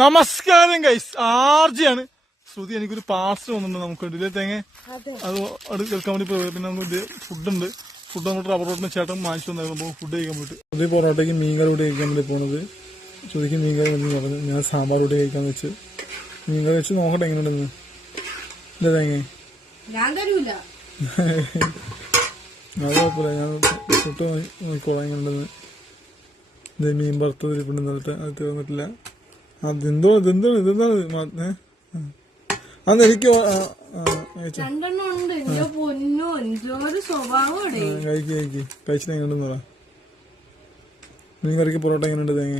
നമസ്കാരം ഗൈസ്, ആർജിയാണ് ശ്രുതി. എനിക്കൊരു പാർസൽ വന്നിട്ടുണ്ട് നമുക്ക് ഇതിലെ തേങ്ങ അത് കേൾക്കാൻ വേണ്ടി പോയി. പിന്നെ നമുക്ക് ഫുഡുണ്ട്. ഫുഡ് നമുക്ക് റബ്ബർ റോട്ടിന് ചേട്ടൻ വാങ്ങിച്ചു വന്നായിരുന്നു ഫുഡ് കഴിക്കാൻ പോയിട്ട്. അതേ പൊറോട്ടയ്ക്ക് മീൻകറി കൂടി കഴിക്കാൻ വേണ്ടി പോണത്. ശ്രുതിക്ക് മീൻകറി എന്ന് പറഞ്ഞു. ഞാൻ സാമ്പാർ കൂടി കഴിക്കാന്ന് വെച്ച് മീൻകറി വെച്ച് നോക്കട്ടെ എങ്ങനെയുണ്ടെന്ന്. ഇല്ല തേങ്ങ അത് കുഴപ്പമില്ല, ഞാൻ ഫുഡ് നോക്കിക്കോളാം എങ്ങനെയുണ്ടെന്ന്. ഇത് മീൻ വറുത്തത് ഇരിപ്പുണ്ട് ഇന്നലത്തെ, അത് തീർന്നിട്ടില്ല. ഇതെന്താണ് അന്ന് എനിക്ക് കഴിച്ചിട്ട് എങ്ങനെയുണ്ടെന്ന് പറ. മീൻ കറിക്ക് പൊറോട്ട എങ്ങനെയുണ്ട് തേങ്ങ?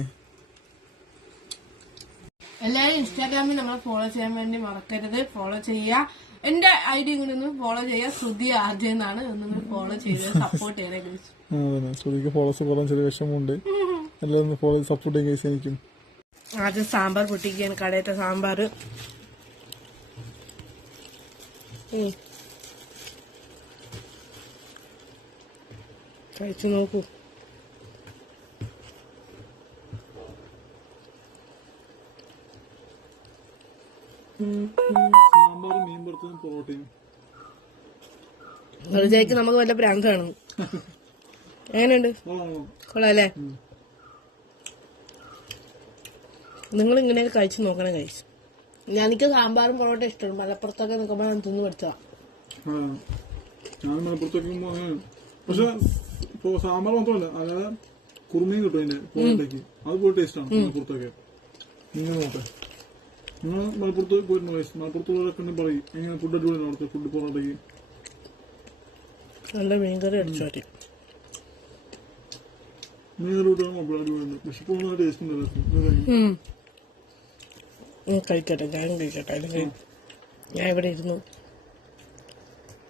എല്ലാരും ഇൻസ്റ്റാഗ്രാമിൽ നമ്മളെ ഫോളോ ചെയ്യാൻ വേണ്ടി മറക്കരുത്. ഫോളോ ചെയ്യുക. എന്റെ ഐഡി ഇങ്ങനെ ഫോളോ ചെയ്യുക. ശ്രുതി ആദ്യം എന്നാണ് ഒന്ന് ഫോളോ ചെയ്ത് സപ്പോർട്ട് ചെയ്യണേ. ശ്രുതിക്ക് ഫോളോസ് കുറയാൻ ചെറിയ വിഷമമുണ്ട്. എല്ലാവരും ഫോളോ ചെയ്ത് സപ്പോർട്ട് ചെയ്യാൻ കേസ് എനിക്കും. ആദ്യം സാമ്പാർ പൊട്ടിക്കുകയാണ്. കടയത്തെ സാമ്പാർ കഴിച്ചു നോക്കൂ. സാമ്പാറും മീൻ വറുത്തതും പൊറോട്ടയും വെറുതേക്ക് നമുക്ക് വല്ല പ്രാങ്കാണ്. എങ്ങനെയുണ്ട്? കൊള്ളാല്ലേ? നിങ്ങൾ ഇങ്ങനെയൊക്കെ കഴിച്ചു നോക്കണേ കഴിച്ചു. എനിക്ക് സാമ്പാറും പൊറോട്ട ഇഷ്ടമാണ്. മലപ്പുറത്തൊക്കെ നിൽക്കുമ്പോൾ ഞാൻ തിന്നു പഠിച്ചതാ. ഞാൻ മലപ്പുറത്തേക്ക് പക്ഷെ സാമ്പാർ മാത്രമല്ല, അല്ലാതെ കുറുമയും കിട്ടും അതിന്റെ പൊറോട്ടയ്ക്ക്. അത് പോയി ടേസ്റ്റാണ് മലപ്പുറത്തൊക്കെ. നിങ്ങൾ നോട്ടെ, നിങ്ങൾ മലപ്പുറത്ത് പോയിരുന്നു കഴിച്ചു. മലപ്പുറത്തുള്ളവരൊക്കെ പറയും എങ്ങനെ ഫുഡ് അടിപൊളിയാണ് അവിടുത്തെ ഫുഡ് പൊറോട്ടയ്ക്ക്. നല്ല മീൻകറി അടിച്ചു മാറ്റി. മീൻകറി അടിപൊളിയുണ്ട്. പക്ഷെ ഇപ്പോൾ ടേസ്റ്റ് ഉണ്ട്. കഴിക്കട്ടെ, ഞാനും കഴിക്കട്ടെ. ഞാൻ ഇവിടെ ഇരുന്നു